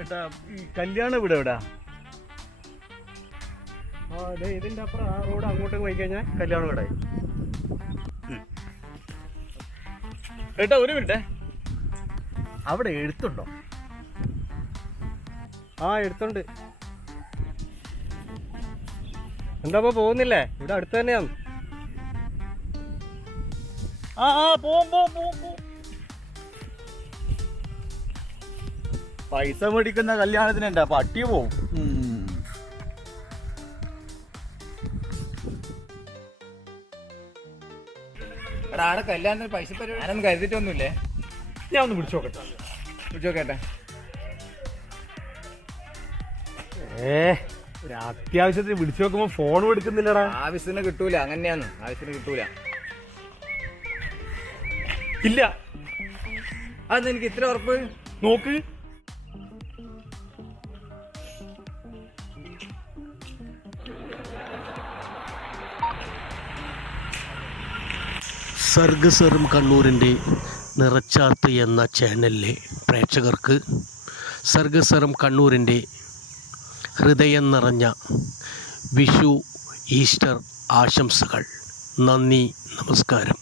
ഏട്ടാ ഈ കല്യാണം ഇവിടെ എവിടാ? ആ അതെ, ഇതിൻ്റെ അപ്പുറം ആ റോഡ് അങ്ങോട്ടേക്ക് പോയി കഴിഞ്ഞാൽ കല്യാണം കടായി. ഏട്ടാ ഒരു മിനിറ്റ്, അവിടെ എഴുത്തുണ്ടോ? ആ എടുത്തുണ്ട്. എന്താ പോകുന്നില്ലേ? ഇവിടെ അടുത്ത് തന്നെയാണ്. ആ ആ പോവും. പൈസ മേടിക്കുന്ന കല്യാണത്തിന് എൻ്റെ പട്ടി പോവും. എടാ ആടെ കല്യാണത്തിന് പൈസ പരിപാടി ഞാനൊന്നും കരുതിട്ടൊന്നുമില്ലേ. ഞാൻ ഒന്ന് വിളിച്ചു നോക്കട്ടെ. ഒരു അത്യാവശ്യത്തിന് വിളിച്ചു നോക്കുമ്പോ ഫോൺ എടുക്കുന്നില്ലടാ. ആവശ്യത്തിന് കിട്ടൂല, അങ്ങനെയാന്ന്. ആവശ്യത്തിന് കിട്ടൂല. ഇല്ല, അത് എനിക്ക് ഇത്ര ഉറപ്പ്. നോക്ക്. സർഗസറും കണ്ണൂരിൻ്റെ നിറച്ചാർത്ത് എന്ന ചാനലിലെ പ്രേക്ഷകർക്ക് സർഗസറും കണ്ണൂരിൻ്റെ ഹൃദയം നിറഞ്ഞ വിഷു ഈസ്റ്റർ ആശംസകൾ. നന്ദി, നമസ്കാരം.